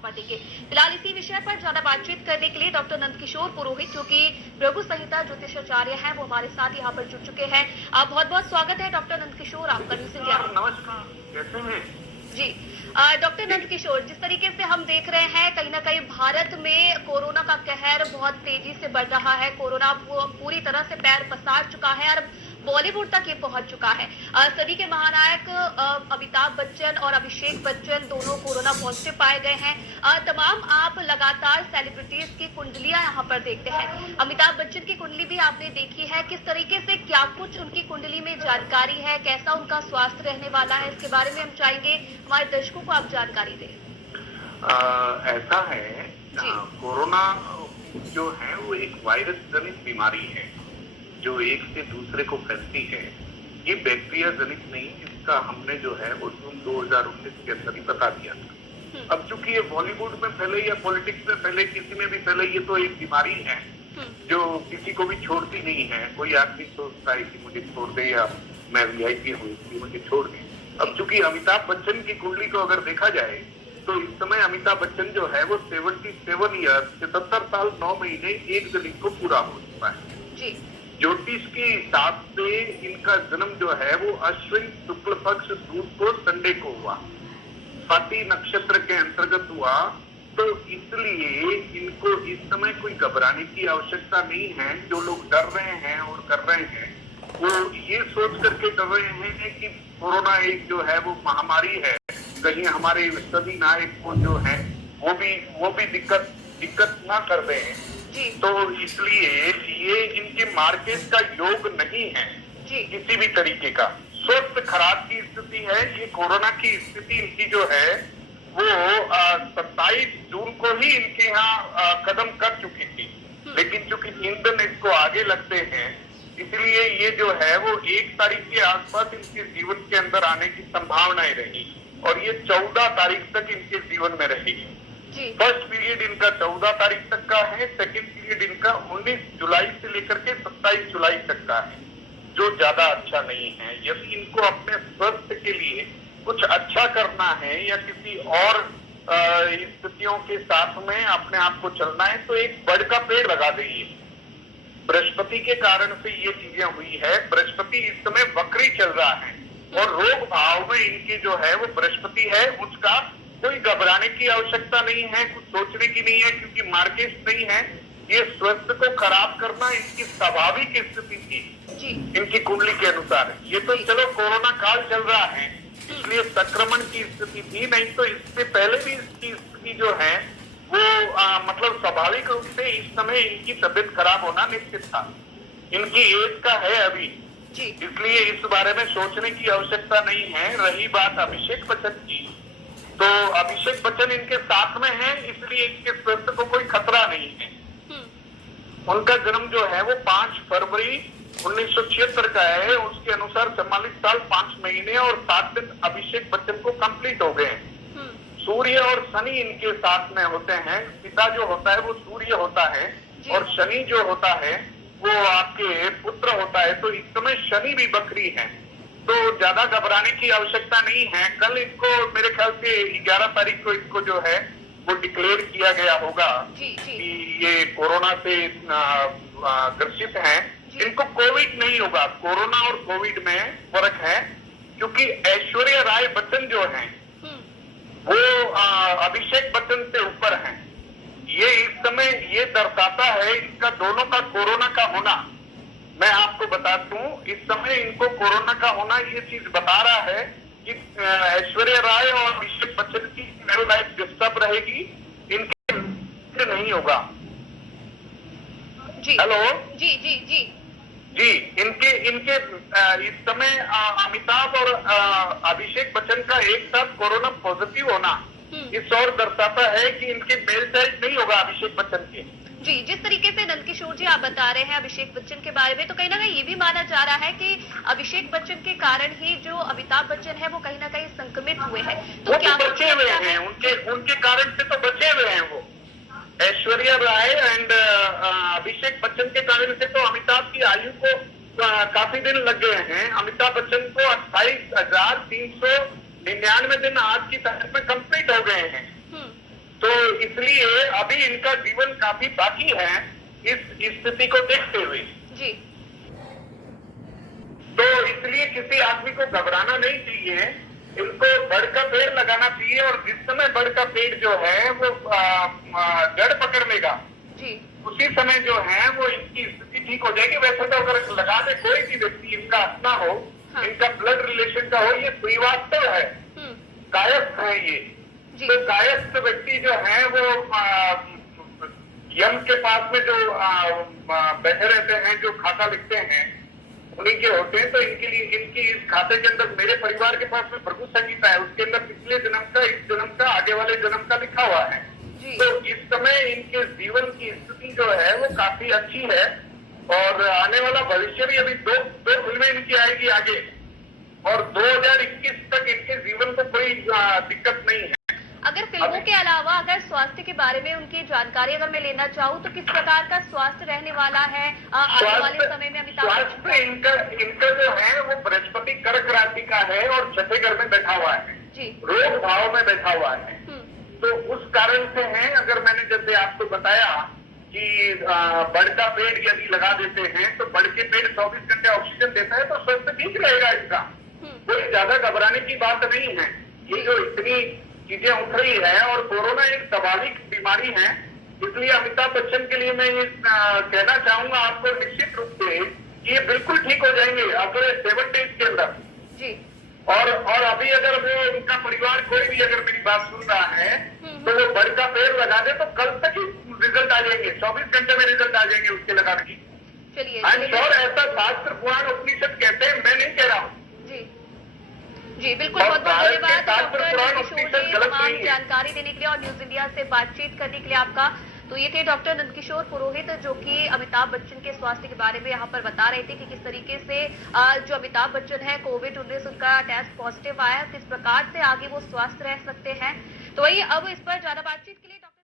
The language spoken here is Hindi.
पर देंगे। फिलहाल इसी विषय पर ज्यादा बातचीत करने के लिए डॉक्टर नंदकिशोर पुरोहित, जो कि भृगु संहिता ज्योतिषाचार्य हैं, वो हमारे साथ यहाँ पर जुड़ चुके हैं। बहुत बहुत स्वागत है डॉक्टर नंदकिशोर आपका न्यूज़ इंडिया। नमस्कार, कैसे हैं जी? डॉक्टर नंदकिशोर, जिस तरीके से हम देख रहे हैं कहीं ना कहीं भारत में कोरोना का कहर बहुत तेजी से बढ़ रहा है। कोरोना पूरी तरह से पैर पसार चुका है और बॉलीवुड तक ये पहुंच चुका है। सदी के महानायक अमिताभ बच्चन और अभिषेक बच्चन दोनों कोरोना पॉजिटिव पाए गए हैं। तमाम आप लगातार सेलिब्रिटीज की कुंडलियां यहाँ पर देखते हैं। अमिताभ बच्चन की कुंडली भी आपने देखी है, किस तरीके से क्या कुछ उनकी कुंडली में जानकारी है, कैसा उनका स्वास्थ्य रहने वाला है, इसके बारे में हम चाहेंगे हमारे दर्शकों को आप जानकारी दें। ऐसा है, कोरोना जो है वो एक वायरस जनित बीमारी है जो एक से दूसरे को फैलती है। ये बैक्टीरिया जनित नहीं, इसका हमने जो है वो जून 2019 के अंदर ही बता दिया था। अब चूंकि ये बॉलीवुड में फैले या पॉलिटिक्स में फैले, किसी में भी फैले, ये तो एक बीमारी है जो किसी को भी छोड़ती नहीं है। कोई आदमी सोचता है कि मुझे छोड़ दे या मैं वीआईपी हूँ इसलिए मुझे छोड़ दे। अब चूंकि अमिताभ बच्चन की कुंडली को अगर देखा जाए तो इस समय अमिताभ बच्चन जो है वो 77 ईयर 77 साल 9 महीने 1 दिन को पूरा हो चुका है। ज्योतिष के हिसाब से इनका जन्म जो है वो अश्विन शुक्ल पक्ष सूद को संडे को हुआ, स्वाति नक्षत्र के अंतर्गत हुआ। तो इसलिए इनको इस समय कोई घबराने की आवश्यकता नहीं है। जो लोग डर रहे हैं और कर रहे हैं वो ये सोच करके डर रहे हैं कि कोरोना एक जो है वो महामारी है, कहीं हमारे सभी नायक को जो है वो भी दिक्कत ना कर रहे हैं। तो इसलिए ये इनके मार्केट का योग नहीं है किसी भी तरीके का। स्वस्थ खराब की स्थिति है। ये कोरोना की स्थिति इनकी जो है वो 27 जून को ही इनके यहाँ कदम कर चुकी थी, लेकिन चूंकि 3 दिन इसको आगे लगते हैं इसलिए ये जो है वो 1 तारीख के आसपास इनके जीवन के अंदर आने की संभावनाएं रही और ये 14 तारीख तक इनके जीवन में रहेगी। फर्स्ट पीरियड इनका 14 तारीख तक का है, सेकंड पीरियड इनका 19 जुलाई से लेकर के 27 जुलाई तक का है, जो ज्यादा अच्छा नहीं है। यदि इनको अपने स्वास्थ्य के लिए कुछ अच्छा करना है या किसी और स्थितियों के साथ में अपने आप को चलना है तो एक बड़ का पेड़ लगा देंगे। बृहस्पति के कारण से ये चीजें हुई है। बृहस्पति इस समय वक्री चल रहा है और रोग भाव में इनके जो है वो बृहस्पति है, उसका कोई घबराने की आवश्यकता नहीं है, कुछ सोचने की नहीं है, क्योंकि मार्केट नहीं है। ये स्वास्थ्य को खराब करना इनकी स्वाभाविक स्थिति थी इनकी कुंडली के अनुसार। ये तो चलो कोरोना काल चल रहा है इसलिए संक्रमण की स्थिति थी, नहीं तो इससे पहले भी इसकी स्थिति जो है वो मतलब स्वाभाविक रूप से इस समय इनकी तबीयत खराब होना निश्चित था। इनकी एज का है अभी, इसलिए इस बारे में सोचने की आवश्यकता नहीं है। रही बात अभिषेक बच्चन की, तो अभिषेक बच्चन इनके साथ में है इसलिए इनके स्वास्थ्य को कोई खतरा नहीं है। उनका जन्म जो है वो 5 फरवरी 1976 का है। उसके अनुसार 44 साल 5 महीने और 7 दिन अभिषेक बच्चन को कंप्लीट हो गए। सूर्य और शनि इनके साथ में होते हैं। पिता जो होता है वो सूर्य होता है और शनि जो होता है वो आपके पुत्र होता है। तो इस समय शनि भी बकरी है, तो ज्यादा घबराने की आवश्यकता नहीं है। कल इनको मेरे ख्याल से 11 तारीख को इनको जो है वो डिक्लेयर किया गया होगा कि ये कोरोना से ग्रसित हैं। इनको कोविड नहीं होगा। कोरोना और कोविड में फर्क है, क्योंकि ऐश्वर्या राय बच्चन जो है वो अभिषेक बच्चन से ऊपर हैं। ये इस समय ये दर्शाता है इनका दोनों का कोरोना का होना। मैं आपको बता दूं, इस समय इनको कोरोना का होना ये चीज बता रहा है कि ऐश्वर्या राय और अभिषेक बच्चन की लाइफ डिस्टर्ब रहेगी, इनके नहीं होगा। हेलो जी, इनके इस समय अमिताभ और अभिषेक बच्चन का एक साथ कोरोना पॉजिटिव होना इस और दर्शाता है कि इनके मेल चाइल्ड नहीं होगा अभिषेक बच्चन के। जी, जिस तरीके से नंदकिशोर जी आप बता रहे हैं अभिषेक बच्चन के बारे में, तो कहीं ना कहीं ये भी माना जा रहा है कि अभिषेक बच्चन के कारण ही जो अमिताभ बच्चन है वो कहीं ना कहीं संक्रमित हुए हैं। तो क्या बचे हुए हैं? उनके कारण से तो बचे हुए हैं वो। ऐश्वर्या राय एंड अभिषेक बच्चन के कारण से तो अमिताभ की आयु को काफी दिन लग गए हैं। अमिताभ बच्चन को 28,399 दिन आज की तारीख में कंप्लीट हो गए हैं। तो इसलिए अभी इनका जीवन काफी बाकी है इस स्थिति को देखते हुए। जी। तो इसलिए किसी आदमी को घबराना नहीं चाहिए, इनको बड़ का पेड़ लगाना चाहिए, और जिस समय बड़ का पेड़ जो है वो जड़ पकड़ लेगा जी। उसी समय जो है वो इनकी स्थिति ठीक हो जाएगी। वैसे तो अगर लगा दे कोई भी व्यक्ति, इनका अपना हो, हाँ। इनका ब्लड रिलेशन का हो, ये श्रीवास्तव है, कायस्थ है ये। तो कायस्थ व्यक्ति जो है वो यम के पास में जो बैठे रहते हैं, जो खाता लिखते हैं, उन्हीं के होते हैं। तो इनके लिए इनकी इस खाते के अंदर, मेरे परिवार के पास में भृगु संहिता है, उसके अंदर पिछले जन्म का, इस जन्म का, आगे वाले जन्म का लिखा हुआ है। तो इस समय इनके जीवन की स्थिति जो है वो काफी अच्छी है, और आने वाला भविष्य भी, अभी दो फिल्में इनकी आएगी आगे, और 2021 तक इनके जीवन को कोई दिक्कत नहीं है। अगर फिल्मों के अलावा अगर स्वास्थ्य के बारे में उनकी जानकारी अगर मैं लेना चाहूँ तो किस प्रकार का स्वास्थ्य रहने वाला है आने वाले समय में अमिताभ बच्चन? स्वास्थ्य इनका जो है वो बृहस्पति कर्क राशि का है और छठे घर में बैठा हुआ है जी, रोग भाव में बैठा हुआ है। तो उस कारण से है, अगर मैंने जैसे आपको बताया कि बड़ का पेड़ यदि लगा देते हैं तो बड़ के पेड़ 24 घंटे ऑक्सीजन देता है, तो स्वास्थ्य ठीक रहेगा इनका। कोई ज्यादा घबराने की बात नहीं है। ये जो इतनी चीजें उठ रही है, और कोरोना एक स्वाभाविक बीमारी है, इसलिए अमिताभ बच्चन के लिए मैं ये कहना चाहूंगा आपको निश्चित रूप से कि ये बिल्कुल ठीक हो जाएंगे अगले 7 डेज के अंदर जी। और अभी अगर वो उनका परिवार कोई भी अगर मेरी बात सुन रहा है तो वो बड़ का पेड़ लगा दे तो कल तक ही रिजल्ट आ जाएंगे, 24 घंटे में रिजल्ट आ जाएंगे उसके लगाने की। चलिए आई एम श्योर, ऐसा शास्त्र पुराण उपनिषद कहते हैं, मैं नहीं कह रहा हूँ। जी बिल्कुल, बहुत बहुत धन्यवाद डॉक्टर नंदकिशोर जी तमाम जानकारी देने के लिए और न्यूज इंडिया से बातचीत करने के लिए आपका। तो ये थे डॉक्टर नंदकिशोर पुरोहित, जो कि अमिताभ बच्चन के स्वास्थ्य के बारे में यहाँ पर बता रहे थे कि किस तरीके से जो अमिताभ बच्चन है कोविड-19 उनका टेस्ट पॉजिटिव आया, किस प्रकार से आगे वो स्वस्थ रह सकते हैं। तो वही अब इस पर ज्यादा बातचीत के लिए